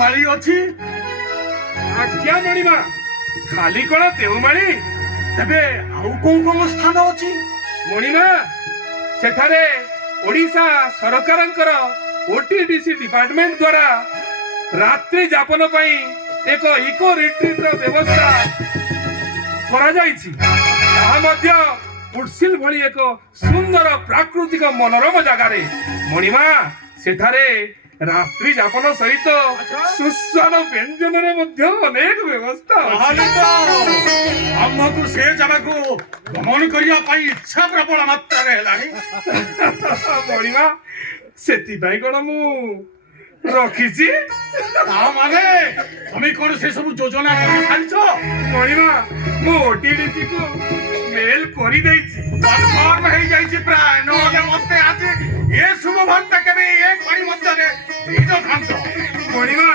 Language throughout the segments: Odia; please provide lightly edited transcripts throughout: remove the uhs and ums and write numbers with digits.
ଦେଓମାଳି ଅଛି। ଆଜ୍ଞା ମଣିମା, ଖାଲି କଣ ଦେଓମାଳି? ତେବେ ଆଉ କୋଉ ସ୍ଥାନ ଅଛି? ମଣିମା, ସେଠାରେ ଓଡ଼ିଶା ସରକାରଙ୍କର OTDC ଡିପାର୍ଟମେଣ୍ଟ ଦ୍ୱାରା ରାତ୍ରି ଯାପନ ପାଇଁ ଏକ ଇକୋ ରିଟ୍ରିଟ୍ର ବ୍ୟବସ୍ଥା କରାଯାଇଛି। ତାହା ମଧ୍ୟ ଉଡ୍ସିଲ ଭଳି ଏକ ସୁନ୍ଦର ପ୍ରାକୃତିକ ମନୋରମ ଜାଗାରେ। ମଣିମା, ସେଠାରେ ରାତ୍ରି ଯାପନ ସହିତ ସୁସ୍ୱାଦୁ ବ୍ୟଞ୍ଜନର ମଧ୍ୟ ଅନେକ ବ୍ୟବସ୍ଥା ତାହେଲେ ତ ଆମକୁ ସେ ଜାଗାକୁ ଭ୍ରମଣ କରିବା ପାଇଁ ଇଚ୍ଛା ପ୍ରବଳ ମାତ୍ରାରେ ହେଲାଣି। ମଣିମା, ସେଥିପାଇଁ କଣ ମୁଁ ରଖିଛି? ତା ମାନେ ତମେ କଣ ସେ ସବୁ ଯୋଜନା କରି ସାରିଛ? ମଣିମା, ମୁଁ OTDC କୁ ମେଲ କରିଦେଇଛି। କନଫର୍ମ ହେଇଯାଇଛି ପ୍ରାୟ। ନହେଲେ ମତେ ଆଜି ଏ ଶୁଭ ଭକ୍ତ କେବେ ଏ ଖଣି ମଧ୍ୟରେ ଦେଇନଥାନ୍ତ। ମଣିମା,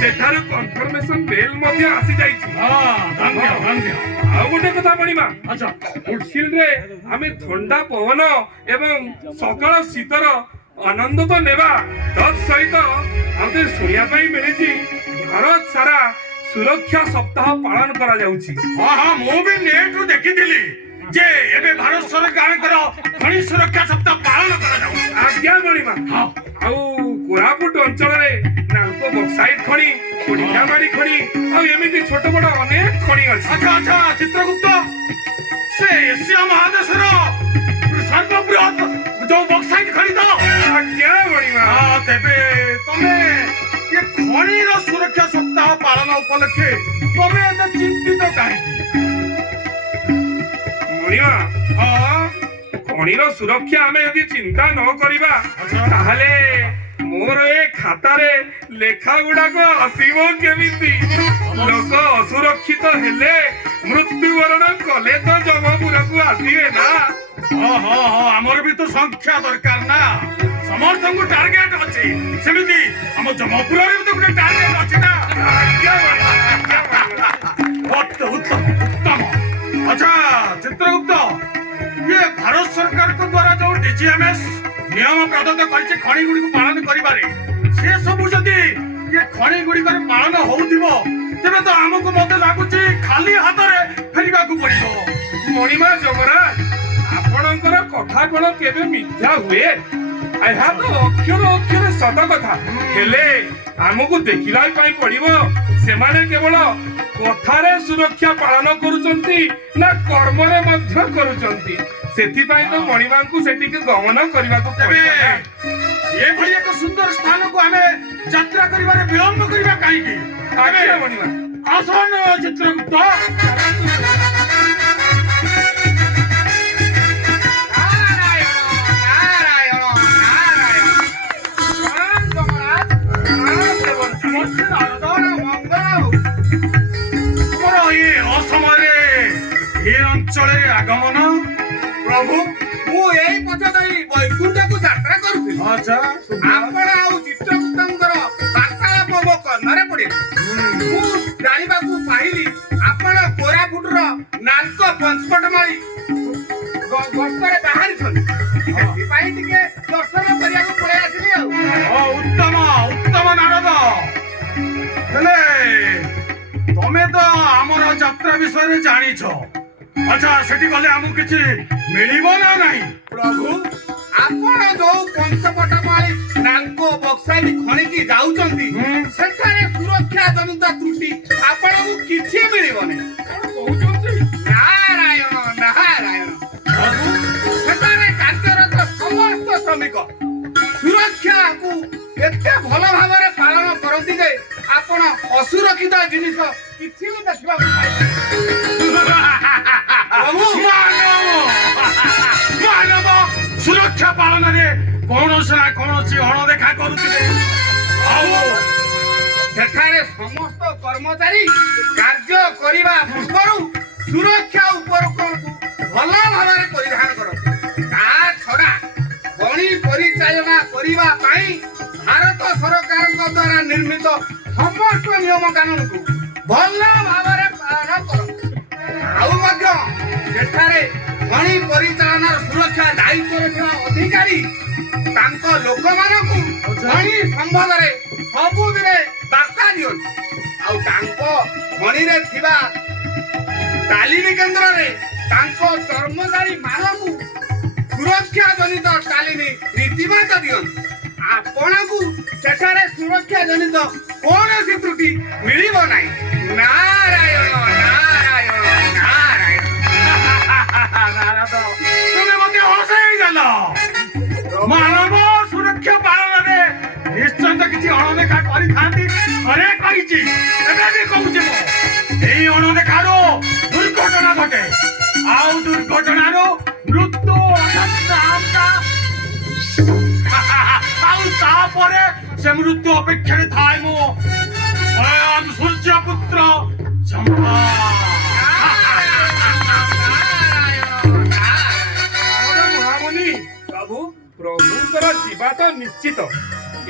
ସେଠାରୁ କନଫର୍ମେସନ ମେଲ ମଧ୍ୟ ଆସିଯାଇଛି। ଧନ୍ୟ ଧନ୍ୟ। ଆଉ ଗୋଟେ କଥା ମଣିମା, ଆଚ୍ଛା, ଉଡ୍ସିଲରେ ଆମେ ଥଣ୍ଡା ପବନ ଏବଂ ସକାଳ ଶୀତର ଆନନ୍ଦ ତ ନେବା, ତତ୍ ସହିତ ଆମକୁ ଶୁଣିବା ପାଇଁ ମିଳିଛି ଭାରତ ସାରା ସୁରକ୍ଷା ସପ୍ତାହ ପାଳନ କରାଯାଉଛି। ମୁଁ ବି ନେଟରୁ ଦେଖିଥିଲି ଯେ ଏବେ ଭାରତ ସରକାରଙ୍କର ଖଣି ସୁରକ୍ଷା ସପ୍ତାହ ପାଳନ କରାଯାଉଛି। ଆଜ୍ଞା ମଣିମା, ଆଉ କୋରାପୁଟ ଅଞ୍ଚଳରେ ନାଲକୋ ବକ୍ସାଇଟ ଖଣି, କୋଡିକାମାଡ଼ି ଖଣି ଆଉ ଏମିତି ଛୋଟ ବଡ ଅନେକ ଖଣି ଅଛି। ଆଚ୍ଛା ଆଚ୍ଛା, ଚିତ୍ରଗୁପ୍ତ, ସେ ଏସିଆ ମହାଦେଶର ସର୍ବବୃହତ ଯୋଉ ବକ୍ସାଇଟ ଖଣି ତ? ଆଜ୍ଞା ମଣିମା। ତେବେ ତମେ ଏ ଖଣିର ସୁରକ୍ଷା ସପ୍ତାହ ପାଳନ ଉପଲକ୍ଷେ ତମେ ଏତେ ଚିନ୍ତିତ କାହିଁକି? ମଣିମା, ଖଣିର ସୁରକ୍ଷା ଆମେ ଯଦି ଚିନ୍ତା ନ କରିବା ତାହେଲେ ମୋର ଏ ଖାତାରେ ଲେଖା ଗୁଡାକ ଆସିବ କେମିତି? ଲୋକ ଅସୁରକ୍ଷିତ ହେଲେ, ମୃତ୍ୟୁବରଣ କଲେ ତ ଯମପୁରକୁ ଆସିବେ ନା। ଆମର ବି ତ ସଂଖ୍ୟା ଦରକାର ନା। ସମସ୍ତଙ୍କୁ ଟାର୍ଗେଟ ଅଛି, ସେମିତି ଆମ ଜମପୁରରେ ବି ତ ଗୋଟେ ଟାର୍ଗେଟ ଅଛି ନା। ଉତ୍ତମ। ଆଚ୍ଛା ଚିତ୍ରଗୁପ୍ତ, ଇଏ ଭାରତ ସରକାରଙ୍କ ଦ୍ୱାରା ଯୋଉ DGMS ନିୟମ ପ୍ରଦତ୍ତ କରିଛି ଖଣି ଗୁଡିକୁ ପାଳନ କରିବାରେ, ସେ ସବୁ ଯଦି ଇଏ ଖଣି ଗୁଡିକରେ ପାଳନ ହଉଥିବ ତେବେ ତ ଆମକୁ ମତେ ଲାଗୁଛି ଖାଲି ହାତରେ ଫେରିବାକୁ ପଡିବ। ମଣିମା ଯମରାଜ, ଆପଣଙ୍କର କଥା କଣ କେବେ ମିଥ୍ୟା ହୁଏ? ଏହା ତ ଅକ୍ଷର ଅକ୍ଷରେ ସତ କଥା। ହେଲେ ଆମକୁ ଦେଖିବା ପାଇଁ ପଡିବ ସେମାନେ କେବଳ କଥାରେ ସୁରକ୍ଷା ପାଳନ କରୁଛନ୍ତି ନା କର୍ମରେ ମଧ୍ୟ କରୁଛନ୍ତି। ସେଥିପାଇଁ ତ ମଣିମାଙ୍କୁ ସେଠିକି ଗମନ କରିବାକୁ ପଡିବ। ଏଭଳି ଏକ ସୁନ୍ଦର ସ୍ଥାନକୁ ଆମେ ଯାତ୍ରା କରିବାରେ ବିଳମ୍ବ କରିବା କାହିଁକି? ଆଜ୍ଞା ମଣିମା। ଆସନ ଚିତ୍ରଗୁପ୍ତ। ଅଞ୍ଚଳରେ ଆଗମନ। ପ୍ରଭୁ, ମୁଁ ଏଇ ପଥ ଦେଇ ବୈକୁଣ୍ଠକୁ ଯାତ୍ରା କରୁଥିଲି। ଆପଣ ଆଉ ଚିତ୍ରଗୁପ୍ତଙ୍କର ବାର୍ତ୍ତାଳାପ ମୋ କର୍ଣ୍ଣରେ ପଡ଼ିଲା। ମୁଁ ଜାଣିବାକୁ ପାଇଲି ଆପଣ କୋରାପୁଟର ନାଲକୋ ପଞ୍ଚପଟମାଳି ଗସ୍ତରେ ବାହାରିଛନ୍ତି। ସେଥିପାଇଁ ଟିକେ ଦର୍ଶନ କରିବାକୁ ପଳେଇ ଆସିଲି ଆଉ। ଉତ୍ତମ ନାରଦ। ହେଲେ ତମେ ତ ଆମର ଯାତ୍ରା ବିଷୟରେ ଜାଣିଛ। ଆଚ୍ଛା, ସେଠି ଗଲେ ଆମକୁ କିଛି ମିଳିବ ନା ନାହିଁ? ପ୍ରଭୁ, ଆପଣ ଯୋଉ ପଞ୍ଚପଟମାଳି ନାଲକୋ ବକ୍ସାଇଟ ଖଣିକି ଯାଉଛନ୍ତି, ସେଠାରେ ସୁରକ୍ଷା ଜନିତ ତ୍ରୁଟି ଆପଣଙ୍କୁ କିଛି ମିଳିବନି। କଣ କହୁଛନ୍ତି? ନାରାୟଣ ନାରାୟଣ। ପ୍ରଭୁ, ସେଠାରେ କାର୍ଯ୍ୟରତ ସମସ୍ତ ଶ୍ରମିକ ସୁରକ୍ଷାକୁ ଏତେ ଭଲ ଭାବରେ ପାଳନ କରନ୍ତି ଯେ ଆପଣ ଅସୁରକ୍ଷିତ ଜିନିଷ କିଛି ବି ଦେଖିବାକୁ ପାଇବେ। ମାନବ ସୁରକ୍ଷା ପାଳନରେ କୌଣସି ନା କୌଣସି ଅଣଦେଖା କରୁଥିବେ। ସେଠାରେ ସମସ୍ତ କର୍ମଚାରୀ କାର୍ଯ୍ୟ କରିବା ପୂର୍ବରୁ ସୁରକ୍ଷା ଉପକରଣକୁ ଭଲ ଭାବରେ ପରିଧାନ କରନ୍ତି। ତା ଛଡା ଖଣି ପରିଚାଳନା କରିବା ପାଇଁ ଭାରତ ସରକାରଙ୍କ ଦ୍ୱାରା ନିର୍ମିତ ସମସ୍ତ ନିୟମ କାନୁନକୁ ଭଲ ଭାବରେ ପାଳନ କରନ୍ତି। ଆଉ ମଧ୍ୟ ସେଠାରେ ଖଣି ପରିଚାଳନାର ସୁରକ୍ଷା ଦାୟିତ୍ୱରେ ଥିବା ଅଧିକାରୀ ତାଙ୍କ ଲୋକମାନଙ୍କୁ ଖଣି ସମ୍ବନ୍ଧରେ ସବୁଦିନେ ବାର୍ତ୍ତା ଦିଅନ୍ତୁ ଆଉ ତାଙ୍କ ଖଣିରେ ଥିବା ତାଲିମ କେନ୍ଦ୍ରରେ ତାଙ୍କ କର୍ମଚାରୀ ମାନଙ୍କୁ ସୁରକ୍ଷା ଜନିତ ତାଲିମ ରୀତିମତ ଦିଅନ୍ତୁ ଆପଣଙ୍କୁ ସେଠାରେ ସୁରକ୍ଷା ଜନିତ କୌଣସି ତ୍ରୁଟି ମିଳିବ ନାହିଁ। ନାରାୟଣ ନାରାୟଣ ନାରାୟଣ। ନାରଦ, ତୁମେ ମୋତେ ହସେଇଦେଲ। ମାନବ ସୁରକ୍ଷା ପାଳନରେ ନିଶ୍ଚୟ କିଛି ଅଣଦେଖା କରିଥାନ୍ତି। ଥରେ କହିଛି, ଏବେ ବି କହୁଛି ମୁଁ, ଏଇ ଅଣଦେଖାରୁ ଦୁର୍ଘଟଣା ଘଟେ ଆଉ ଦୁର୍ଘଟଣାରୁ ମୃତ୍ୟୁ ଆଉ ତାପରେ ସେ ମୃତ୍ୟୁ ଅପେକ୍ଷାରେ ଥାଏ ମୁଁ ସ୍ୱୟଂ ସୂର୍ଯ୍ୟପୁତ୍ର ଚମ୍ପା। ମହାମୁନି ପ୍ରଭୁ ପ୍ରଭୁଙ୍କର ଯିବା ତ ନିଶ୍ଚିତ।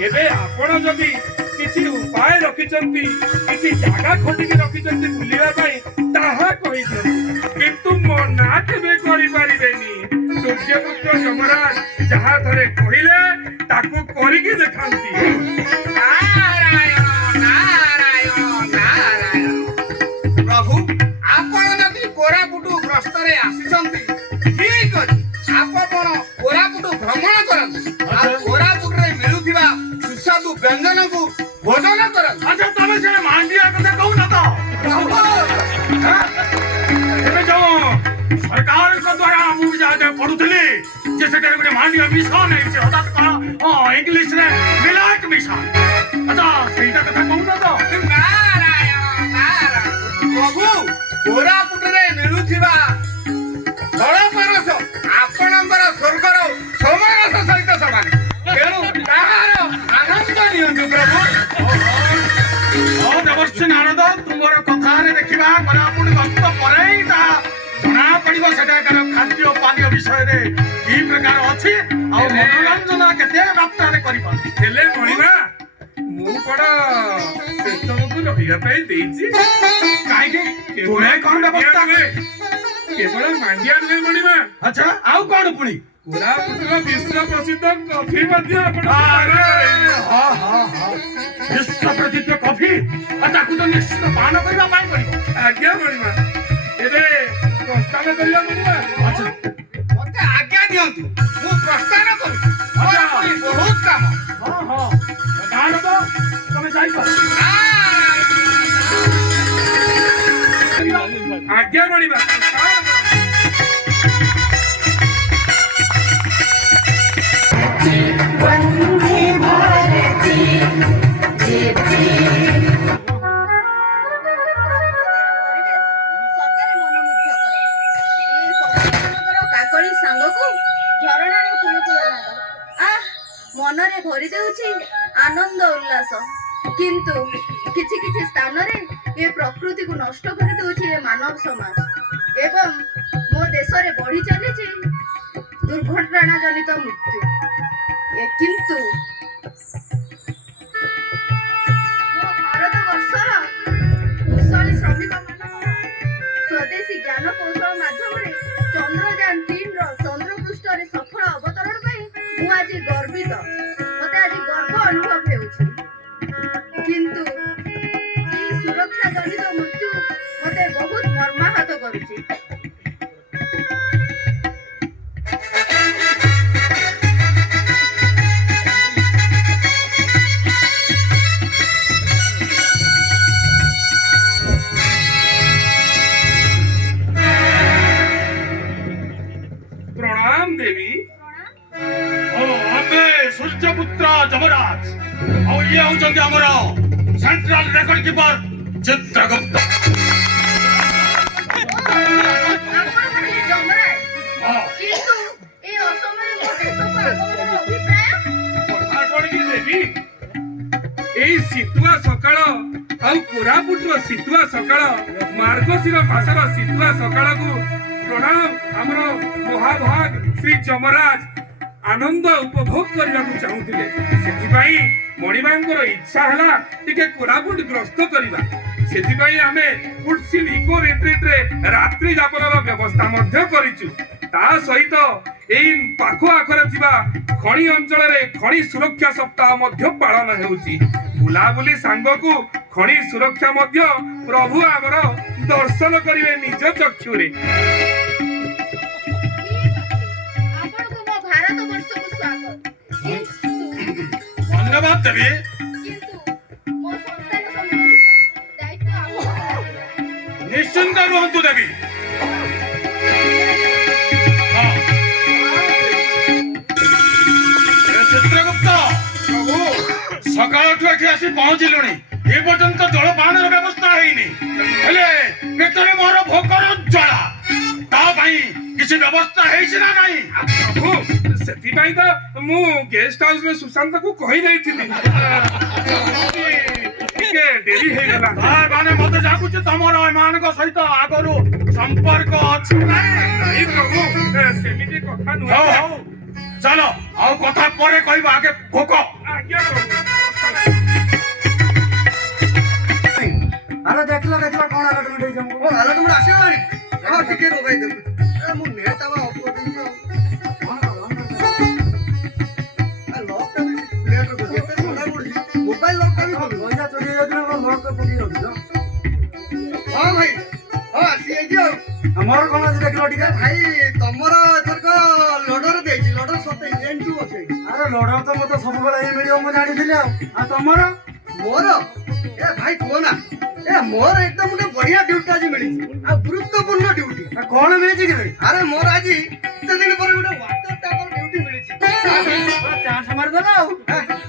ଏବେ ଆପଣ ଯଦି କିଛି ଉପାୟ ରଖିଛନ୍ତି, କିଛି ଜାଗା ଖୋଜିକି ରଖିଛନ୍ତି ବୁଲିବା ପାଇଁ, ତାହା କହିଦିଅନ୍ତୁ, କିନ୍ତୁ ମନା କେବେ କରିପାରିବେନି। ସୂର୍ଯ୍ୟପୁତ୍ର ଯମରାଜ ଯାହା ଥରେ କହିଲେ ତାକୁ କରିକି ଦେଖାନ୍ତି। ନାରାୟଣ ନାରାୟଣ ନାରାୟଣ। ପ୍ରଭୁ ଆପଣ ଯଦି କୋରାପୁଟ ଗ୍ରସ୍ତରେ ଆସିଛନ୍ତି, ଠିକ ଅଛି, ଆପଣ କୋରାପୁଟ ଭ୍ରମଣ କରନ୍ତୁ ଆଉ କୋରାପୁଟରେ ମିଳୁଥିବା ସୁସ୍ୱାଦୁ ବ୍ୟଞ୍ଜନକୁ ଭୋଜନ କରନ୍ତୁ। ଆଚ୍ଛା, ତମେ ସେ ମାଣ୍ଡିଆ କଥା କହୁନ ତ? ଏବେ ଯୋଉ ସରକାରଙ୍କ ଦ୍ୱାରା ମୁଁ ଯାହା ପଢୁଥିଲି ଯେ ସେଠାରେ ଗୋଟେ ମାଣ୍ଡିଆ ମିଶନ ହେଇଛି, ହଠାତ୍ କଣ ଇଂଲିଶରେ ମିଲେଟ୍ ମିଶନ। ଆଚ୍ଛା, ସେଇଟା କଥା କହୁନ ତ? ନାରାୟଣ ନାରାୟଣ। ପ୍ରଭୁ କୋରାପୁଟରେ ମିଳୁଥିବା ଫଳପରସ ଆପଣଙ୍କର ସ୍ୱର୍ଗର ସୋମରସ ସହିତ ସମାନ, ତେଣୁ ତାହାର ଆନନ୍ଦ ନିଅନ୍ତୁ ପ୍ରଭୁ। ଦେବର୍ଷି ନାରଦ, ତୁମର କଥାରେ ଦେଖିବା କୋରାପୁଟ ଗସ୍ତ ପରେ ହିଁ ତାହା ଜଣା ପଡିବ ସେଠାକାର ଖାଦ୍ୟ ପାନୀୟ ବିଷୟରେ କି ପ୍ରକାର ଅଛି ଆଉ ମନୋରଞ୍ଜନ କେତେ ମାତ୍ରାରେ କରିପାରୁଛି। ହେଲେ ମଣିମା, ମୁଁ କଣ ସେସବୁକୁ ରହିବା ପାଇଁ ଦେଇଛି? କାହିଁକି ତୁମେ କଣ ବ୍ୟବସ୍ଥା ନୁହେଁ, କେବଳ ମାଣ୍ଡିଆ ନୁହେଁ ମଣିମା, ଆଚ୍ଛା, ଆଉ କଣ ପୁଣି? କୋରାପୁଟର ବିଶ୍ୱ ପ୍ରସିଦ୍ଧ କଫି ମଧ୍ୟ ଆପଣ ବିଶ୍ୱ ପ୍ରସିଦ୍ଧ କଫି, ତାକୁ ତ ନିଶ୍ଚିତ ପାନ କରିବା ପାଇଁ ପଡିବ। ଆଜ୍ଞା ମଣିମା, ଏବେ ପ୍ରସ୍ତାବ କରିବା ମଣିମା। ଆଚ୍ଛା, ମତେ ଆଜ୍ଞା ଦିଅନ୍ତୁ, ମୁଁ ପ୍ରସ୍ଥାନ କରୁଛି, ମୋର ପୁଣି ବହୁତ କାମ। ନାରଦ, ତମେ ଯାଇପାର। ଆଜ୍ଞା ମଣିମା। ମନରେ ଭରି ଦେଉଛି ଆନନ୍ଦ ଉଲ୍ଲାସ, କିନ୍ତୁ କିଛି କିଛି ସ୍ଥାନରେ ଏ ପ୍ରକୃତିକୁ ନଷ୍ଟ କରି ଦେଉଛି ଏ ମାନବ ସମାଜ ଏବଂ ମୋ ଦେଶରେ ବଢି ଚାଲିଛି ଦୁର୍ଘଟଣା ଜନିତ ମୃତ୍ୟୁ। କିନ୍ତୁ ମୋ ଭାରତ ବର୍ଷର କୁଶଳୀ ଶ୍ରମିକ ମାନଙ୍କର ସ୍ୱଦେଶୀ ଜ୍ଞାନ କୌଶଳ ମାଧ୍ୟମରେ ଚନ୍ଦ୍ରଯାନ-3ର ଚନ୍ଦ୍ରପୃଷ୍ଠରେ ସଫଳ ଅବତରଣ ପାଇଁ ମୁଁ ଆଜି ଗର୍ବିତ। ମତେ ଆଜି ଗର୍ବ ଅନୁଭବ ହେଉଛି, କିନ୍ତୁ ଏହି ସୁରକ୍ଷା ଜନିତ ମୃତ୍ୟୁ ମତେ ବହୁତ ମର୍ମାହତ କରୁଛି। ପ୍ରଣାମ ଦେବୀ। ଆମେ ସୂର୍ଯ୍ୟପୁତ୍ର ଯମରାଜ, ଆଉ ଇଏ ହଉଛନ୍ତି ଆମର ସେଣ୍ଟ୍ରାଲ ରେକର୍ଡ କିପର ଚିତ୍ରଗୁପ୍ତ। ଆପଣ କହିଲେ ଯମରାଜ, କିନ୍ତୁ ଏ ଅସମୟରେ ମୋ ଦେଶକୁ ଆଗମନର ଅଭିପ୍ରାୟ? କଥା କଣ କି ଦେବୀ, ଏଇ ଶୀତୁଆ ସକାଳ ଆଉ କୋରାପୁଟର ଶୀତୁଆ ସକାଳ, ମାର୍ଗଶିର ମାସର ଶୀତୁଆ ସକାଳକୁ ପ୍ରଣାମ ଆମର ମହାଭାଗ ଶ୍ରୀ ଯମରାଜ ଆନନ୍ଦ ଉପଭୋଗ କରିବାକୁ ଚାହୁଁଥିଲେ। ସେଥିପାଇଁ ମଣିମାଙ୍କର ଇଚ୍ଛା ହେଲା ଟିକେ କୋରାପୁଟ ଗ୍ରସ୍ତ କରିବା। ସେଥିପାଇଁ ଆମେ ଫୁଡସିଲ ଇକୋ ରିଟ୍ରିଟ୍ରେ ରାତ୍ରି ଯାପନର ବ୍ୟବସ୍ଥା ମଧ୍ୟ କରିଛୁ। ତା ସହିତ ଏଇ ପାଖ ଆଖରେ ଥିବା ଖଣି ଅଞ୍ଚଳରେ ଖଣି ସୁରକ୍ଷା ସପ୍ତାହ ମଧ୍ୟ ପାଳନ ହେଉଛି। ବୁଲାବୁଲି ସାଙ୍ଗକୁ ଖଣି ସୁରକ୍ଷା ମଧ୍ୟ ପ୍ରଭୁ ଆମର ଦର୍ଶନ କରିବେ ନିଜ ଚକ୍ଷୁରେ। ଆପଣଙ୍କୁ ମୋ ଭାରତ ବର୍ଷକୁ ସ୍ୱାଗତ। ଧନ୍ୟବାଦ ଦେବୀ। କିନ୍ତୁ ମୋ ସନ୍ତାନ ସମ୍ବନ୍ଧିତ ଦାୟିତ୍ୱ ଆପଣଙ୍କୁ ଲାଗିବ। ନିଶ୍ଚିନ୍ତ ରୁହନ୍ତୁ ଦେବୀ। ହଁ। ଏ ଚିତ୍ରଗୁପ୍ତ, ପ୍ରଭୁ ସକାଳଠୁ ଏଠି ଆସି ପହଞ୍ଚିଲୁଣି, ଏ ପର୍ଯ୍ୟନ୍ତ ଜଳପାନର ବ୍ୟବସ୍ଥା ହେଇନି। ହେଲେ ପେଟରେ ମୋର ଭୋକର ଜ୍ୱାଳା, ତା ପାଇଁ କିଛି ବ୍ୟବସ୍ଥା ହେଇଛି ନା ନାହିଁ? ପ୍ରଭୁ ସେଥିପାଇଁ ତ ମୁଁ ଗେଷ୍ଟ ହାଉସରେ ସୁଶାନ୍ତକୁ କହିଦେଇଥିଲି। ଟିକେ ଡେରି ହେଇଗଲା। ମାନେ ମତେ ଲାଗୁଛି ତମର ଏମାନଙ୍କ ସହିତ ଆଗରୁ ସମ୍ପର୍କ ଅଛି। ନାଇଁ ପ୍ରଭୁ ସେମିତି କଥା ହଉ ନୁହଁ। ହଉ ଚାଲ, ଆଉ କଥା ପରେ କହିବା, ଆଗେ ଭୋକ। ଆଜ୍ଞା ପ୍ରଭୁ। ଆରେ ଦେଖିଲ କଣ ଆଲଟମେଣ୍ଟ ହେଇଛି ଆମକୁ? ଆଲଟମେଣ୍ଟ ଆସିଗଲାଣି। ହଁ ଟିକେ ରୋଗାଇ ଦେବୁ। ମୁଁ ନେଟ୍ ଆଉ ଅଫ୍ କରିଦେଇଛି ଆଉ। ଲକ୍ଟା ବି ପ୍ଲେଟ୍ରେ କରୁଛି। ଏତେ ଥଣ୍ଡା ପଡୁଛି, ମୋବାଇଲ ଲକ୍ଟା ବି ଖୋଲୁନି। ପଇସା ଚୋରି ହେଇଯାଉଛି ନା କଣ ଲକ୍ ପକେଇ ରଖିଛ? ହଁ ଭାଇ, ହଁ ଆସିଯାଇଛି ଆଉ। ଆମର କଣ ଅଛି ଦେଖିଲ ଟିକେ? ଭାଇ ତମର ଏଥରକ ଲୋଡର ଦେଇଛି, ଲୋଡର 27 N2 ଅଛି। ଆରେ ଲୋଡର ତ ମତେ ସବୁବେଳେ ଏଇ ମିଳିବ ମୁଁ ଜାଣିଥିଲି। ଆଉ ତମର? ମୋର ଏ ଭାଇ କୁହନା, ମୋର ଏକଦମ ଗୋଟେ ବଢିଆ ଡ୍ୟୁଟି ଆଜି ମିଳିଛି, ଆଉ ଗୁରୁତ୍ୱପୂର୍ଣ୍ଣ ଡ୍ୟୁଟି। କଣ ମିଳିଛି କି? ଆରେ ମୋର ଆଜି ଏତେ ଦିନ ପରେ ଗୋଟେ ୱାଟର ଟ୍ୟାଙ୍କର ଡ୍ୟୁଟି ମିଳିଛି। ଚାନ୍ସ ମାରିଦେଲ ଆଉ।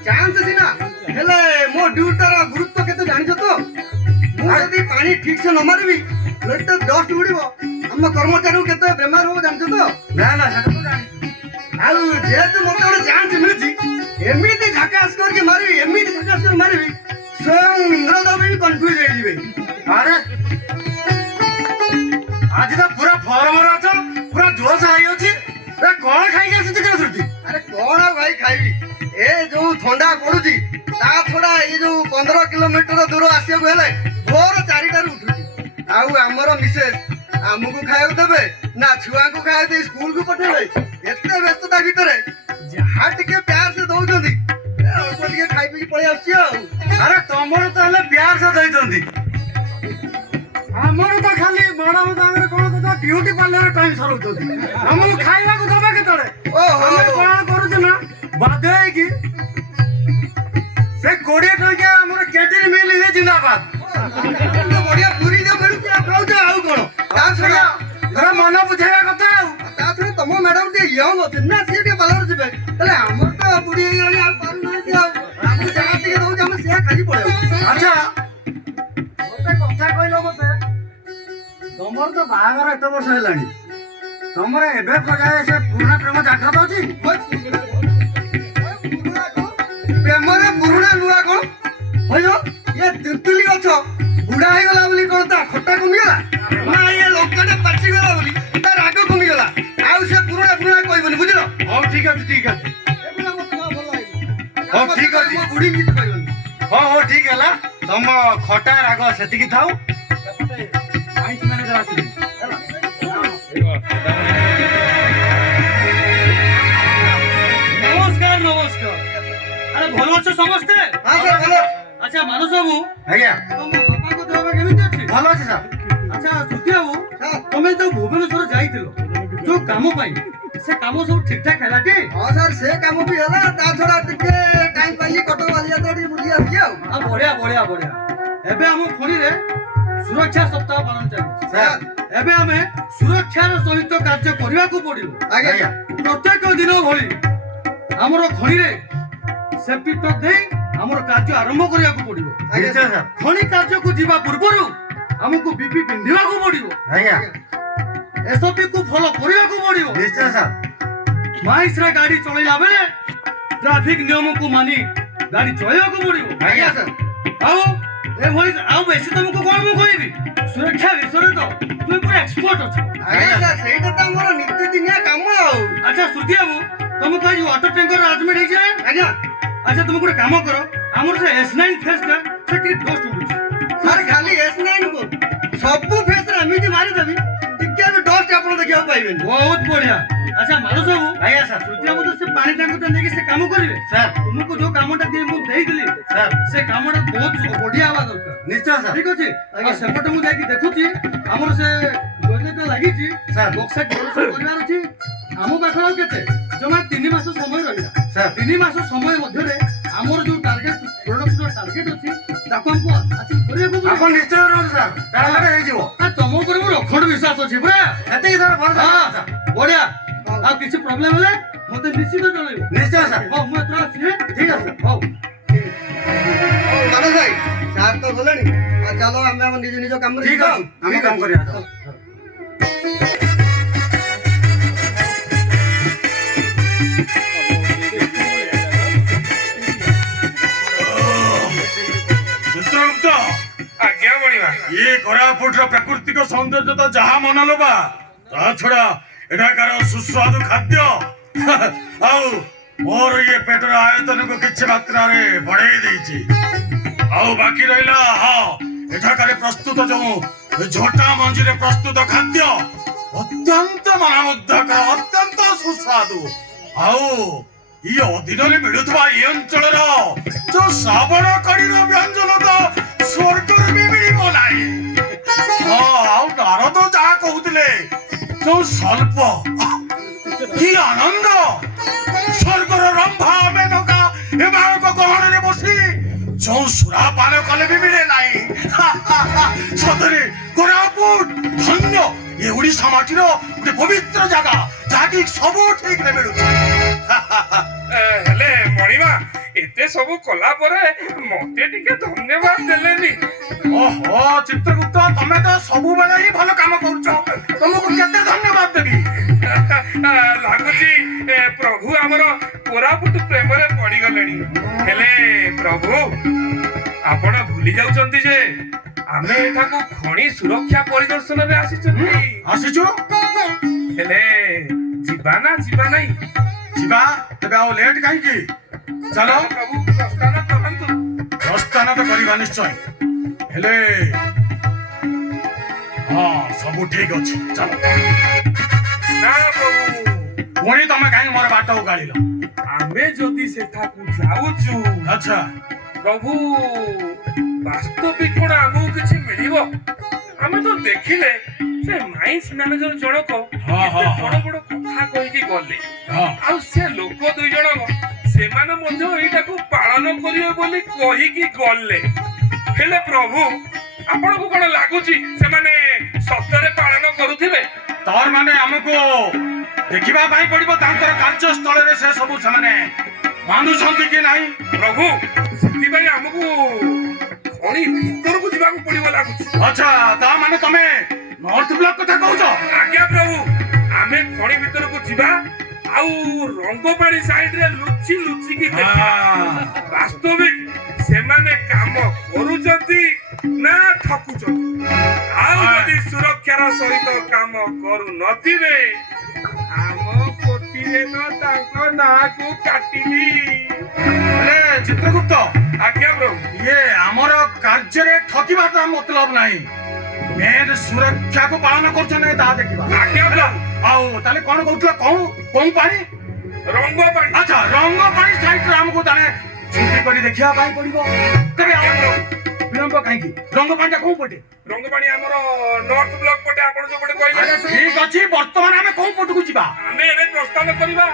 ଚାନ୍ସ ସିନା, ହେଲେ ମୋ ଡ୍ୟୁଟିର ଗୁରୁତ୍ୱ କେତେ ଜାଣିଛ ତ? ମୁଁ ଯଦି ପାଣି ଠିକ ସେ ନ ମାରିବି, ଏତେ ଡଷ୍ଟ ଉଡ଼ିବ, ଆମ କର୍ମଚାରୀଙ୍କୁ କେତେ ବେମାର ହବ ଜାଣିଛ ତ? ନା ନା ସେଟା ତ ଜାଣିଛି। ଆଉ ଯେହେତୁ ମତେ ଗୋଟେ ଚାନ୍ସ ମିଳିଛି, ଏମିତି ଝାକାସ କରିକି ମାରିବି, ଏମିତି ଝାକାସ କରି ମାରିବି, ସ୍ୱୟଂ ଇନ୍ଦ୍ରଦେବ ବି କନଫ୍ୟୁଜ ହେଇଯିବେ। ଆରେ ଆଜି ତ ପୁରା ଫର୍ମରେ ଅଛ, ପୁରା ଜୋଶ ହେଇଯାଉଛି। କଣ ଖାଇକି ଆସିଛି କି ସୃଷ୍ଟି? ଆରେ କଣ ଆଉ ଭାଇ ଖାଇବି, ଏ ଯୋଉ ଥଣ୍ଡା ପଡୁଛି, ତା ଛଡା ଏଇ ଯୋଉ 15 କିଲୋମିଟର ଦୂର ଆସିବାକୁ ହେଲେ ଭୋର 4ଟାରୁ ଉଠୁଛି। ଆଉ ଆମର ମିସେସ୍ ଆମକୁ ଖାଇବାକୁ ଦେବେ ନା ଛୁଆଙ୍କୁ ଖାଇବାକୁ ଦେଇ ସ୍କୁଲକୁ ପଠେଇବେ, ଏତେ ବ୍ୟସ୍ତତା ଭିତରେ ଯାହା ଟିକେ ପ୍ୟାର ସେ ଦଉଛନ୍ତି, ଅଳ୍ପ ଟିକେ ଖାଇ ପିଇକି ପଳେଇ ଆସୁଛି ଆଉ। ଆରେ ତମର ତ ହେଲେ ପ୍ୟାର ସେ ଦେଇଛନ୍ତି, ଆମର ତ ଖାଲି ମ୍ୟାଡାମ ତାଙ୍କର କଣ କଥା ବିୟୁଟି ପାର୍ଲର ଟାଇମ ସରଉଛନ୍ତି। ଆମକୁ ଖାଇବାକୁ ଦବା କେତେବେଳେ? ଓହୋ। ଆମେ କଣ କରୁଛୁ ନା ବାଧ୍ୟ ହେଇକି ସେ 20 ଟଙ୍କିଆ ଆମର କେଟିଲ ମିଲ୍ ହିଁ ଜିନ୍ଦାବାଦ। ବଢିଆ ପୁରୀ ଯୋଉ ମିଳୁଛି ଆଉ ଖାଉଛ ଆଉ କଣ? ତା ଛଡା ଘରେ ମନ ବୁଝେଇବା କଥା ଆଉ। ତା ଛଡା ତମ ମ୍ୟାଡାମ ଟିକେ ୟଙ୍ଗ ଅଛନ୍ତି ନା, ସିଏ ଟିକେ ପାର୍ଲର ଯିବେ, ହେଲେ ଆମର ତ ବୁଢୀ ହେଇଗଲାଣି, ଆଉ ପାରୁନାହାନ୍ତି। ଆଉ ଆମକୁ ଯାହା ଟିକେ ଦଉଛି ଆମେ ସେୟା ଖାଲି ପଳେଇବୁ। ଆଚ୍ଛା ଗୋଟେ କଥା କହିଲ ମତେ, ତମର ତ ବାହାଘର ଏତେ ବର୍ଷ ହେଲାଣି, ତମର ଏବେ ପର୍ଯ୍ୟନ୍ତ ସେ ପୁରୁଣା ପ୍ରେମ ଜାଗ୍ରତ ଅଛି? ପ୍ରେମରେ ପୁରୁଣା ନୂଆ କଣ ହଇଜ? ଇଏ ତେନ୍ତୁଲି ଗଛ ବୁଢା ହେଇଗଲା ବୋଲି କଣ ତା ଖଟା କମିଗଲା? ନା ଇଏ ଲଙ୍କାଟା ପାଚିଗଲା ବୋଲି ତା ରାଗ କମିଗଲା? ଆଉ ସେ ପୁରୁଣା କହିବନି, ବୁଝିଲ? ହଉ ଠିକ ଅଛି ଠିକ ଅଛି। ହଉ ଠିକ ଅଛି। ମୋ ବୁଢୀ କିଛି କହିବନି। ହଉ ଠିକ ହେଲା, ତମ ଖଟା ରାଗ ସେତିକି ଥାଉ। ଏପଟେ ସାଇନ୍ସ ମ୍ୟାନେଜର ଆସିଲେ ହେଲା। নমস্কার নমস্কার। আরে ভালো আছো সমস্তে? ହଁ ସାର୍ ଭଲ। আচ্ছা মানুষ বাবু, ଆଜ୍ଞା ତମ ବାପାଙ୍କ ଦେହ କେମିତି ଅଛି? ଭଲ ଅଛି ସାର୍। ଆଚ୍ଛା ଶ୍ରୁତି ବାବୁ, ସାର୍ ତମେ ଯୋଉ ଭୁବନେଶ୍ୱର ଯାଇଥିଲ ଯୋଉ କାମ ପାଇଁ, ସେ କାମ ସବୁ ଠିକ ଠାକ ହେଲା ଟି? ହଁ ସାର୍ ସେ କାମ ବି ହେଲା, ତା ଛଡା ଟିକେ ଟାଇମ ପାଇଲି କଟକ ବାଲିଯାତ୍ରା ଟିକେ ବୁଲି ଆସିଲି ଆଉ। ବଢିଆ ବଢିଆ ବଢିଆ। ଏବେ ଆମ ଖଣିରେ ସୁରକ୍ଷା ସପ୍ତାହ ପାଳନ ଚାଲିଛି। ସାର୍ ଏବେ ଆମେ ସୁରକ୍ଷାର ସହିତ କାର୍ଯ୍ୟ କରିବାକୁ ପଡିବ। ଆଜ୍ଞା ପ୍ରତ୍ୟେକ ଦିନ ଭଳି ଆମର ଖଣିରେ ସେଫ୍ଟି ଟକ୍ ଦେଇ ଆମର କାର୍ଯ୍ୟ ଆରମ୍ଭ କରିବାକୁ ପଡିବ। ଆଜ୍ଞା ନିଶ୍ଚୟ ସାର୍। ଖଣି କାର୍ଯ୍ୟକୁ ଯିବା ପୂର୍ବରୁ ଆମକୁ ବିପି ପିନ୍ଧିବାକୁ ପଡିବ, ଆଜ୍ଞା ଏସପି କୁ ଫଲୋ କରିବାକୁ ପଡିବ। ନିଶ୍ଚୟ ସାର୍। ମାଇକ୍ସରେ ଗାଡି ଚଳେଇଲା ବେଳେ ଟ୍ରାଫିକ ନିୟମକୁ ମାନି ଗାଡି ଚଳେଇବାକୁ ପଡିବ। ଆଜ୍ଞା ସାର୍। ଆଉ ଏଭଳି ଆଉ ବେଶୀ ତମକୁ କଣ ମୁଁ କହିବି, ସୁରକ୍ଷା ବିଷୟରେ ତ ତୁମେ ପୁରା ଏକ୍ସପର୍ଟ ଅଛ। ଆଜ୍ଞା ସାର୍ ସେଇଟା ତ ଆମର ନିତିଦିନିଆ କାମ ଆଉ। ଆଚ୍ଛା ଶ୍ରୁତି ବାବୁ, ତମକୁ ଆଜି ୱାଟର ଟ୍ୟାଙ୍କର ଆଜମେଣ୍ଟ ହେଇଛି ନା? ଆଜ୍ଞା ଆଚ୍ଛା ତୁମେ ଗୋଟେ କାମ କର, ଆମର ସେ S9 ଫେସ୍ଟା ସେ ଟିକେ ଡଷ୍ଟ ଉଡୁଛି। ସାର୍ ଖାଲି S9 କୁ ସବୁ ଫେସ୍ରେ ଏମିତି ମାରିଦେବି, ଟିକେ ବି ଡଷ୍ଟ ଆପଣ ଦେଖିବାକୁ ପାଇବେନି। ବହୁତ ବଢିଆ। ଆଚ୍ଛା ମାନସ ବାବୁ ଆଜ୍ଞା ସାର୍ ତୃତୀୟ ବୋଧେ ସେ ପାଣି ଟାଙ୍କିଟା ନେଇକି ସେ କାମ କରିବେ ସାର୍ ତୁମକୁ ଯୋଉ କାମଟା দিয়ে ମୁଁ ଦେଇଥିଲି ସାର୍ ସେ କାମଟା ବହୁତ ବଢିଆ ହବା ଦରକାର ନିଶ୍ଚୟ ସାର୍ ଠିକ ଅଛି ଆଜ୍ଞା। ଆଉ ସେପଟେ ମୁଁ ଯାଇକି ଦେଖୁଛି ଆମର ସେ ଯୋଜନାଟା ଲାଗିଛି ସାର୍। ବକ୍ସାଇଟ୍ ପ୍ରଡକ୍ସନ କରିବାର ଅଛି ଆମ ପାଖରେ ଆଉ କେତେ ଜମା 3 ମାସ ସମୟ ରହିଲା ସାର୍ 3 ମାସ ସମୟ ମଧ୍ୟରେ ଆମର ଯୋଉ ଟାର୍ଗେଟ ପ୍ରଡକ୍ସନ ଟାର୍ଗେଟ ଅଛି ତାକୁ ଆମକୁ ଆଚିଭ କରିବାକୁ ପଡିବ ଆପଣ ନିଶ୍ଚୟ ରୁହନ୍ତୁ ସାର୍ ତାହେଲେ ହେଇଯିବ ତମ ଉପରେ ମୋର ଅଖଣ୍ଡ ବିଶ୍ୱାସ ଅଛି ପୁରା ସେତିକି ସାର୍ ଭରସା ହଁ, ସାର୍ ବଢିଆ ଆଉ କିଛି ପ୍ରୋବ୍ଲେମ ହେଲେ ମତେ ନିଶ୍ଚିତ ଜଣାଇବ ନିଶ୍ଚୟ ସାର୍ ହଉ ମୁଁ ଏଥର ଆସିଛି ଠିକ ଅଛି ହଉ ମାନସ ଭାଇ ସାର୍ ତ ଗଲେଣି ଆଉ ଚାଲ ଆମେ ଆମ ନିଜ ନିଜ କାମରେ ଠିକ ଅଛି ଆମେ କାମ କରିବା ଚିତ୍ରଗୁପ୍ତ ଆଜ୍ଞା ମଣିମା ଇଏ କୋରାପୁଟର ପ୍ରାକୃତିକ ସୌନ୍ଦର୍ଯ୍ୟ ତ ଯାହା ମନ ଲୋବା ତା ଛଡା ଏଠାକାର ସୁସ୍ୱାଦୁ ଖାଦ୍ୟ ଆଉ ମୋର ଇଏ ପେଟର ଆୟତନକୁ କିଛି ମାତ୍ରାରେ ବଢେଇ ଦେଇଛି ଆଉ ବାକି ରହିଲା ହଁ ଏଠାକାରେ ପ୍ରସ୍ତୁତ ଯୋଉ ଝୋଟା ମଞ୍ଜିରେ ପ୍ରସ୍ତୁତ ଖାଦ୍ୟ ଅତ୍ୟନ୍ତ ମନମୁଗ୍ଧକର ଅତ୍ୟନ୍ତ ସୁସ୍ୱାଦୁ ଆଉ ଇ ଅଧୀନରେ ମିଳୁଥିବା ଏ ଅଞ୍ଚଳର ଯୋଉ ଶ୍ରାବଣ କଡିର ବ୍ୟଞ୍ଜନ ତ ସ୍ୱର୍ଗରେ ବି ମିଳିବ ନାହିଁ ହଁ ଆଉ ନାରଦ ଯାହା କହୁଥିଲେ ଯୋଉ ସ୍ୱଳ୍ପ କି ଆନନ୍ଦ ସ୍ୱର୍ଗର ରମ୍ଭା ମେନକା ଏମାନଙ୍କ ଗହଣରେ ବସି ଯୋଉ ସୁରାପାନ କଲେ ବି ମିଳେ ନାହିଁ ସତରେ କୋରାପୁଟ ଧନ୍ୟ ଏ ଓଡିଶା ମାଟିର ଗୋଟେ ପବିତ୍ର ଜାଗା ଯାହାକି ସବୁ ଠିକରେ ମିଳୁଛି ହେଲେ ମଣିମା ଏତେ ସବୁ କଲା ପରେ ମତେ ଟିକେ ଧନ୍ୟବାଦ ଦେଲେନି ଓହୋ ଚିତ୍ରଗୁପ୍ତ ତମେ ତ ସବୁବେଳେ ହିଁ ଭଲ କାମ କରୁଛ ତମକୁ କେତେ ଧନ୍ୟବାଦ ଦେବି ଲାଗୁଛି ପ୍ରଭୁ ଆମର କୋରାପୁଟ ପ୍ରେମରେ ପଡିଗଲେଣି ହେଲେ ପ୍ରଭୁ ଆପଣ ଭୁଲି ଯାଉଛନ୍ତି ଯେ ଆମେ ଏଠାକୁ ଖଣି ସୁରକ୍ଷା ପରିଦର୍ଶନରେ ଆସିଛନ୍ତି ଆସିଛୁ ହେଲେ ଯିବା ନା ଯିବା ନାହିଁ ଯିବା ତେବେ ଆଉ ଲେଟ୍ କାହିଁକି ଚାଲ ପ୍ରଭୁ ପ୍ରସ୍ଥାନ କରନ୍ତୁ ପ୍ରସ୍ଥାନ ତ କରିବା ନିଶ୍ଚୟ ହେଲେ ହଁ ସବୁ ଠିକ ଅଛି ଚାଲ ନା ପ୍ରଭୁ ପୁଣି ତମେ କାହିଁକି ମୋର ବାଟ ଉଗାଳିଲ ଆମେ ଯଦି ସେଠାକୁ ଯାଉଛୁ ଆଚ୍ଛା ପ୍ରଭୁ ବାସ୍ତବିକ କଣ ଆମକୁ କିଛି ମିଳିବ ଆମେ ତ ଦେଖିଲେ ସେ ମାଇନ୍ସ ମ୍ୟାନେଜର ଜଣକ ହଁ, କେତେ ହଁ, ବଡ ବଡ କଥା କହିକି ଗଲେ ହଁ ଆଉ ସେ ଲୋକ ଦୁଇ ଜଣକ ସେମାନେ ମଧ୍ୟ ଏଇଟାକୁ ପାଳନ କରିବେ ବୋଲି କହିକି ଗଲେ ହେଲେ ପ୍ରଭୁ ଆପଣଙ୍କୁ କଣ ଲାଗୁଛି ସେମାନେ ସତରେ ପାଳନ କରୁଥିବେ ତାର ମାନେ ଆମକୁ ଦେଖିବା ପାଇଁ ପଡିବ ତାଙ୍କର କାର୍ଯ୍ୟସ୍ଥଳରେ ସେ ସବୁ ସେମାନେ ମାନୁଛନ୍ତି କି ନାହିଁ ପ୍ରଭୁ ସେଥିପାଇଁ ଆମକୁ ଖଣି ଭିତରକୁ ଯିବାକୁ ପଡିବ ଲାଗୁଛି ଆଚ୍ଛା ତା ମାନେ ତମେ ନର୍ଥ ବ୍ଲକ କଥା କହୁଛ ଆଜ୍ଞା ପ୍ରଭୁ ଆମେ ଖଣି ଭିତରକୁ ଯିବା ଆଉ ରଙ୍ଗପାଣି ସାଇଡରେ ଲୁଚି ଲୁଚିକି ଦେଖିବା ବାସ୍ତବିକ ସେମାନେ କାମ କରୁଛନ୍ତି ନା ଠକୁଛନ୍ତି ଆଉ ଯଦି ସୁରକ୍ଷାର ସହିତ କାମ କରୁନଥିବେ ଆମ ପୋଥିରେ ତ ତାଙ୍କ ନାଁକୁ କାଟିଲି ହେଲେ ଚିତ୍ରଗୁପ୍ତ ଆଜ୍ଞା ପ୍ରଭୁ ଇଏ ଆମର କାର୍ଯ୍ୟରେ ଠକିବା ତା ମତଲବ ନାହିଁ ମେନ୍ ସୁରକ୍ଷାକୁ ପାଳନ କରୁଛନ୍ତି ତାହା ଦେଖିବା ଆଜ୍ଞା ପ୍ରଭୁ ଆଉ ତାହେଲେ କଣ କହୁଥିଲ କୋଉ ପାଣି ରଙ୍ଗପାଣି ଆଚ୍ଛା ରଙ୍ଗ ପାଣି ସାଇଡରେ ଆମକୁ ତାହେଲେ ଛୁଟି କରି ଦେଖିବା ପାଇଁ ପଡିବ ତେବେ ଆଉ ବିଳମ୍ବ କାହିଁକି ରଙ୍ଗ ପାଣିଟା କୋଉ ପଟେ ରଙ୍ଗପାଣି ଆମର ନର୍ଥ ବ୍ଲକ ପଟେ ଆପଣ ଯୋଉପଟେ କହିଲେ ଆରେ ଠିକ ଅଛି ବର୍ତ୍ତମାନ ଆମେ କୋଉ ପଟକୁ ଯିବା ଆମେ ଏବେ ପ୍ରସ୍ଥାନ କରିବା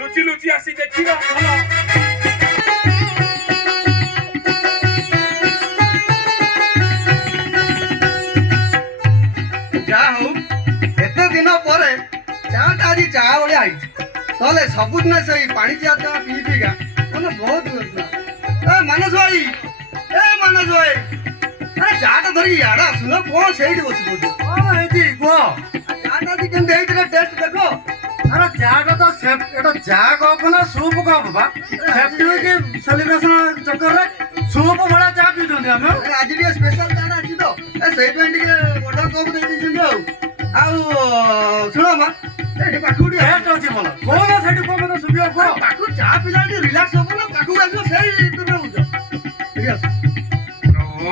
ଲୁଚି ଲୁଚି ଆସି ଦେଖିବା ଭଲ ଯାହା ହଉ ଏତେ ଦିନ ପରେ ଚାଟା ଆଜି ଚା ଭଳିଆ ହେଇଛି ନହେଲେ ସବୁଦିନ ସେଇ ପାଣି ଚା ଚା ପିଇ ପିଇକା ମାନେ ବହୁତ ମାନସ ଭାଇ ମାନସ ଭାଇ ଆରେ ଚାଟା ଧରିକି ଇଆଡେ ଆସୁନ କଣ ସେଇଠି ବସି ପଡୁଛ କଣ ହେଇଛି କୁହ ଚାଟା ଆଜି କେମିତି ହେଇଥିଲା ଟେଷ୍ଟ ଦେଖ ଆରେ ଚାଟା ତ ଏଟା ଚା କପ ନା ସୁପ୍ କପ ବା ସେଫ୍ଟି ୱିକ୍ ସେଲିବ୍ରେସନ ଚକ୍କରରେ ସୁପ୍ ଭଳିଆ ଚା ପିଉଛନ୍ତି ଆମେ ଆଜି ଟିକେ ସ୍ପେଶାଲ ଚାଟା ଅଛି ତ ସେଇଥିପାଇଁ ଟିକେ ବଡ କପ୍ ଦେଇ ଦେଇଛନ୍ତି ଆଉ ଶୁଣ ମା ଏଠି ପାଖକୁ ଟିକେ ଟେଷ୍ଟ ଅଛି ଭଲ କଣ ସେଠି କଣ ମତେ ସୁବିଧା କୁହ ପାଖକୁ ଚା ପିଲା ଟିକେ ରିଲାକ୍ସ ହବ ନା ପାଖକୁ ଆସିବ ସେଇ ଦୂରରେ ବୁଝ ଠିକ ଅଛି ପ୍ରଭୁ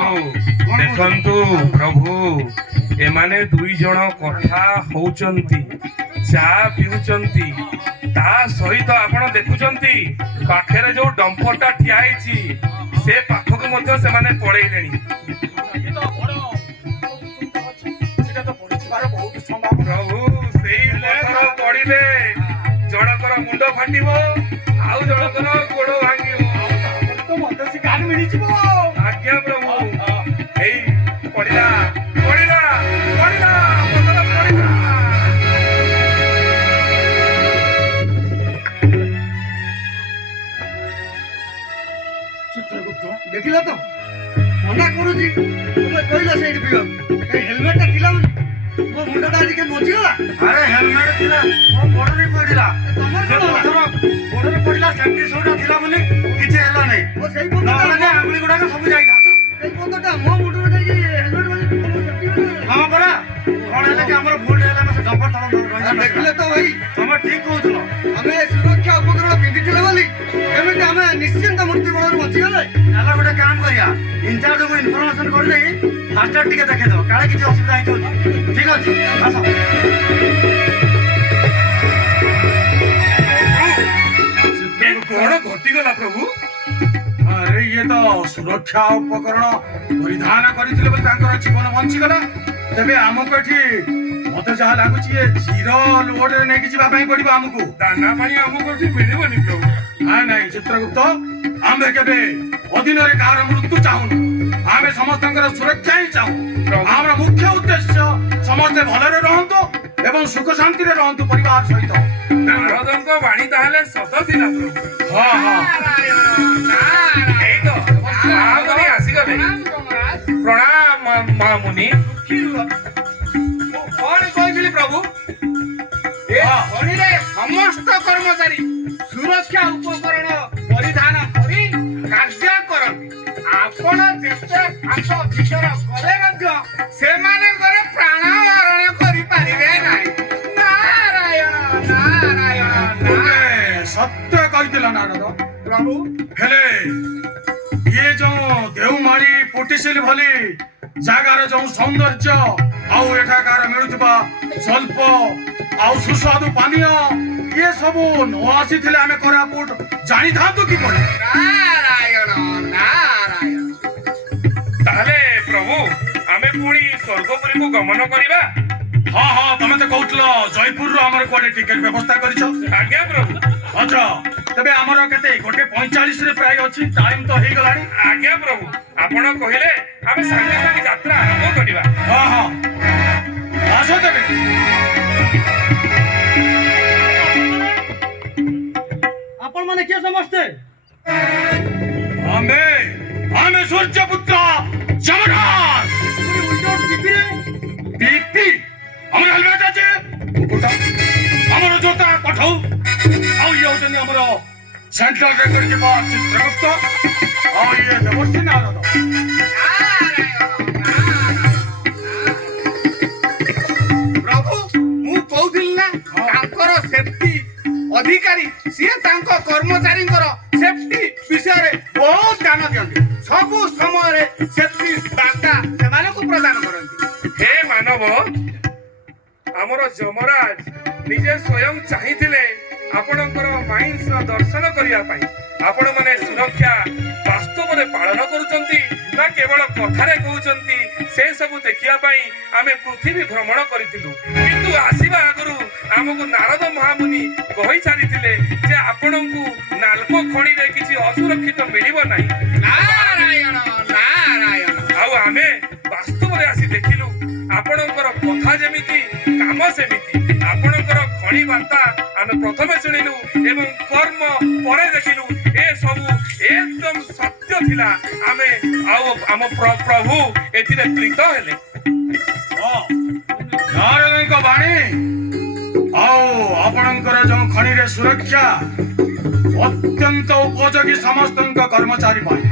ଦେଖନ୍ତୁ ପ୍ରଭୁ ଏମାନେ ଦୁଇ ଜଣ କଥା ହଉଛନ୍ତି ଚା ପିଉଛନ୍ତି ତା ସହିତ ଆପଣ ଦେଖୁଛନ୍ତି ପାଖରେ ଯୋଉ ଡମ୍ପରଟା ଠିଆ ହେଇଛି ସେ ପାଖକୁ ମଧ୍ୟ ସେମାନେ ପଳେଇଲେଣି। ସେଟା ତ ପଡିଯିବାର ବହୁତ ସମ୍ଭାବନା। ପ୍ରଭୁ ସେଇ ପଥର ପଡ଼ିଲେ ଜଣକର ମୁଣ୍ଡ ଫାଟିବ ଆଉ ଜଣକର ଗୋଡ ଭାଙ୍ଗିବ। ତ ମତେ ଶିକାର ମିଳିଯିବ। ଆଜ୍ଞା ପ୍ରଭୁ। ଏଇ ପଡ଼ିଲା ପଡ଼ିଲା ପଡ଼ିଲା ପଥର ପଡ଼ିଲା। ଚିତ୍ରଗୁପ୍ତ ଦେଖିଲ ତ ମନା କରୁଛି ତୁମେ କହିଲ ସେଇଠି ପିଇବାକୁ ଏଇ ହେଲମେଟଟା ଥିଲା ବୋଲି ମୋ ମୁଣ୍ଡଟା ଆଜି କେମିତି ବଞ୍ଚିଗଲା। ଆରେ ହେଲମେଟ ଥିଲା ମୋ ଗୋଡରେ ପଡିଲା। ତମର ସେ କଣ ହେଲା? ପଥର ଗୋଡରେ ପଡିଲା ସେଫ୍ଟି ସୁଟା ଥିଲା ବୋଲି କିଛି ହେଲା ନାହିଁ। ଓ ସେଇ ପଥରଟା ନହେଲେ ଆଙ୍ଗୁଳି ଗୁଡାକ ସବୁ ଯାଇଥାନ୍ତା। ସେଇ ପଥରଟା ମୋ ମୁଣ୍ଡରେ ଯାଇକି ହେଲମେଟ ବାଜି ତମ ସେଫ୍ଟି ବାଜି। ହଁ ପରା କଣ ହେଲା କି ଆମର ଭୁଲ ହେଲା ଆମେ ସେ ଡମ୍ପର ତଳ ଦେଖିଲେ ତ ଭାଇ ତମେ ଠିକ କହୁଥିଲ। ଆମେ ସୁରକ୍ଷା ଉପକରଣ ପିନ୍ଧିଥିଲେ ବୋଲି କେମିତି ଆମେ ନିଶ୍ଚିନ୍ତ ମୃତ୍ୟୁବରଣରୁ ବଞ୍ଚିଗଲେ। ଚାଲ ଗୋଟେ କାମ କରିବା ଇନଚାର୍ଜକୁ ଇନଫରମେସନ କରିଦେଇ ଫାଷ୍ଟ ଏଡ୍ ଟିକେ ଦେଖେଇଦବ କାଳେ କିଛି ଅସୁବିଧା ହେଇଥିବ। ଠିକ ଅଛି ଆସ। ଏ କଣ ଘଟିଗଲା ପ୍ରଭୁ? ଆରେ ଇଏ ତ ସୁରକ୍ଷା ଉପକରଣ ପରିଧାନ କରିଥିଲେ ବୋଲି ତାଙ୍କର ଜୀବନ ବଞ୍ଚିଗଲା। ତେବେ ଆମକୁ ଏଠି ମତେ ଯାହା ଲାଗୁଛି ଏ ଜିରୋ ଲୋଡରେ ନେଇକି ଯିବା ପାଇଁ ପଡିବ ଆମକୁ। ଦାନା ପାଣି ଆମକୁ ଏଠି ମିଳିବନି ପ୍ରଭୁ। ନାଇଁ ଚିତ୍ରଗୁପ୍ତ ଆମେ କେବେ ଅଧୀନରେ କାହାର ମୃତ୍ୟୁ ଚାହୁଁନୁ। ଆମେ ସମସ୍ତଙ୍କର ସୁରକ୍ଷା ହିଁ ଚାହୁଁ। ଆମର ମୁଖ୍ୟ ଉଦ୍ଦେଶ୍ୟ ସମସ୍ତେ ଭଲରେ ରହନ୍ତୁ ଏବଂ ସୁଖ ଶାନ୍ତିରେ ରହନ୍ତୁ ପରିବାର ସହିତ। ନାରଦଙ୍କ ବାଣୀ ତାହେଲେ ସତ ଥିଲା ପ୍ରଭୁ। ହଁ ହଁ ଏଇ ତ ମହାମୁନି ଆସିଗଲେ। ପ୍ରଣାମ ମହାମୁନି। ମୁଁ କଣ କହିଥିଲି ପ୍ରଭୁ? ଏ ଖଣିରେ ସମସ୍ତ କର୍ମଚାରୀ ସୁରକ୍ଷା ଉପକରଣ ପରିଧାନ କରି କାର୍ଯ୍ୟ କରନ୍ତି। ଆପଣ ଯେତେ ପାପ ଭିତର କଲେ ମଧ୍ୟ ସେମାନଙ୍କର ପ୍ରାଣ ହରଣ କରିପାରିବେ ନାହିଁ। ନାରାୟଣ ନାରାୟଣ ନାରାୟଣ। ସତ୍ୟ କହିଥିଲା ନାରଦ। ପ୍ରଭୁ ହେଲେ ଇଏ ଯୋଉ ଦେଉମାଳି ପୁଟିସିଲ ଭଳି ଜାଗାର ଯୋଉ ସୌନ୍ଦର୍ଯ୍ୟ ଆଉ ଏଠାକାର ମିଳୁଥିବା ସ୍ୱଳ୍ପ ଆଉ ସୁସ୍ୱାଦୁ ପାନୀୟ ଇଏ ସବୁ ନ ଆସିଥିଲେ ଆମେ କୋରାପୁଟ ଜାଣିଥାନ୍ତୁ କିପରି? ନାରାୟଣ ନାରାୟଣ। ତାହେଲେ ପ୍ରଭୁ ଆମେ ପୁଣି ସ୍ୱର୍ଗପୁରୀକୁ ଗମନ କରିବା। ହଁ ହଁ ତମେ ତ କହୁଥିଲ ଜୟପୁରରୁ ଆମର କୁଆଡେ ଟିକେଟ ବ୍ୟବସ୍ଥା କରିଛ। ଆଜ୍ଞା ପ୍ରଭୁ। ଆଚ୍ଛା ତେବେ ଆମର କେତେ 1:45ରେ ପ୍ରାୟ ଅଛି। ଟାଇମ ତ ହେଇଗଲାଣି। ଆଜ୍ଞା ପ୍ରଭୁ ଆପଣ କହିଲେ ଆମେ ସାଙ୍ଗେ ସାଙ୍ଗେ ଯାତ୍ରା ଆରମ୍ଭ କରିବା। ହଁ ହଁ ଆସ ତେବେ। ଆପଣ ମାନେ କିଏ ସମସ୍ତେ? ଆମେ ଆମେ ସୂର୍ଯ୍ୟପୁତ୍ର ଯମରାଜ। ପିପି ଆମର ହେଲମେଟ ଅଛି, ମୁକୁଟ, ଆମର ଜୋତା କଠଉ ଆଉ ଇଏ ହଉଛନ୍ତି ଆମର ସେଣ୍ଟ୍ରାଲ ରେକର୍ଡ କିମ୍ବା ଚିତ୍ରଗୁପ୍ତ ଆଉ ଇଏ ଦେବର୍ଷୀ ନାରଦ। ପ୍ରଭୁ ମୁଁ କହୁଥିଲି ନା ତାଙ୍କର ସେଫ୍ଟି ଅଧିକାରୀ ସିଏ ତାଙ୍କ କର୍ମଚାରୀଙ୍କର ସେଫ୍ଟି ବିଷୟରେ ବହୁତ ଧ୍ୟାନ ଦିଅନ୍ତି। ସବୁ ସମୟରେ ସେଫ୍ଟି ବାର୍ତ୍ତା ସେମାନଙ୍କୁ ପ୍ରଦାନ କରନ୍ତି। ହେ ମାନବ ଆମର ଯମରାଜ ନିଜେ ସ୍ୱୟଂ ଚାହିଁଥିଲେ ଆପଣଙ୍କର ମାଇନ୍ସର ଦର୍ଶନ କରିବା ପାଇଁ। ଆପଣମାନେ ସୁରକ୍ଷା ବାସ୍ତବରେ ପାଳନ କରୁଛନ୍ତି ନା କେବଳ କଥାରେ କହୁଛନ୍ତି ସେ ସବୁ ଦେଖିବା ପାଇଁ ଆମେ ପୃଥିବୀ ଭ୍ରମଣ କରିଥିଲୁ। କିନ୍ତୁ ଆସିବା ଆଗରୁ ଆମକୁ ନାରଦ ମହାମୁନି କହି ସାରିଥିଲେ ଯେ ଆପଣଙ୍କୁ ନାଲକୋ ଖଣିରେ କିଛି ଅସୁରକ୍ଷିତ ମିଳିବ ନାହିଁ। ନାରାୟଣ ନାରାୟଣ। ଆଉ ଆମେ ବାସ୍ତବରେ ଆସି ଦେଖିଲୁ ଆପଣଙ୍କର କଥା ଯେମିତି କାମ ସେମିତି। ଆପଣଙ୍କର ଖଣି ବାର୍ତ୍ତା ଆମେ ପ୍ରଥମେ ଶୁଣିଲୁ ଏବଂ କର୍ମ ପରେ ଦେଖିଲୁ ଏ ସବୁ ଏକଦମ ସତ୍ୟ ଥିଲା। ଆମେ ଆଉ ଆମ ପ୍ରଭୁ ଏଥିରେ ପ୍ରୀତ ହେଲେ। ନାରଦଙ୍କ ବାଣୀ ଆଉ ଆପଣଙ୍କର ଯୋଉ ଖଣିରେ ସୁରକ୍ଷା ଅତ୍ୟନ୍ତ ଉପଯୋଗୀ ସମସ୍ତଙ୍କ କର୍ମଚାରୀ ପାଇଁ।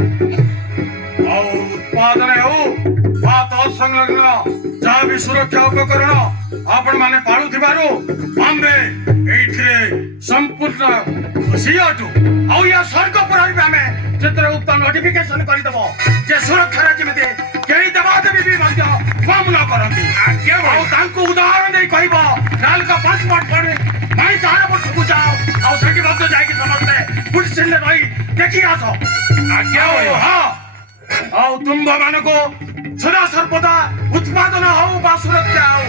ଆଉ ଉତ୍ପାଦନ ହେଉ ବା ତତ୍ସଂଲଗ୍ନ ଯାହା ବି ସୁରକ୍ଷା ଉପକରଣ ଆପଣ ମାନେ ପାଳୁଥିବାରୁ ଆମେ ଏଇଥିରେ ସମ୍ପୂର୍ଣ୍ଣ ଖୁସି ଅଟୁ। ଆଉ ୟା ସ୍ୱର୍ଗପୁରରେ ବି ଆମେ ଚିତ୍ରଗୁପ୍ତ ନୋଟିଫିକେସନ କରିଦେବ ଯେ ସୁରକ୍ଷାରେ ଯେମିତି କେହି ଦେବାଦେବୀ ବି ମଧ୍ୟ କମ୍ ନ କରନ୍ତି। ଆଜ୍ଞା ଆଉ ତାଙ୍କୁ ଉଦାହରଣ ଦେଇ କହିବ ନାଲକା ପାସପୋର୍ଟ ପରେ ମାଇ ଚାର ବର୍ଷକୁ ଯାଅ ଆଉ ସେଠି ମଧ୍ୟ ଯାଇକି ସମସ୍ତେ ପୁଲିସରେ ରହି ଦେଖି ଆସ ଆଜ୍ଞା ବଳିବା ହଁ ଆଉ ତୁମ୍ଭ ମାନଙ୍କୁ ସଦା ସର୍ବଦା ଉତ୍ପାଦନ ହଉ ବା ସୁରକ୍ଷା ହଉ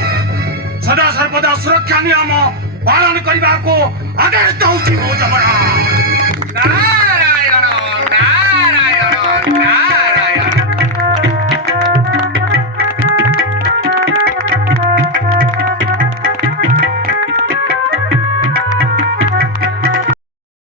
ସଦା ସର୍ବଦା ସୁରକ୍ଷା ନିୟମ ପାଳନ କରିବାକୁ ଆଦେଶ ଦଉଛି ମୋ ଯମରାଜ। ନା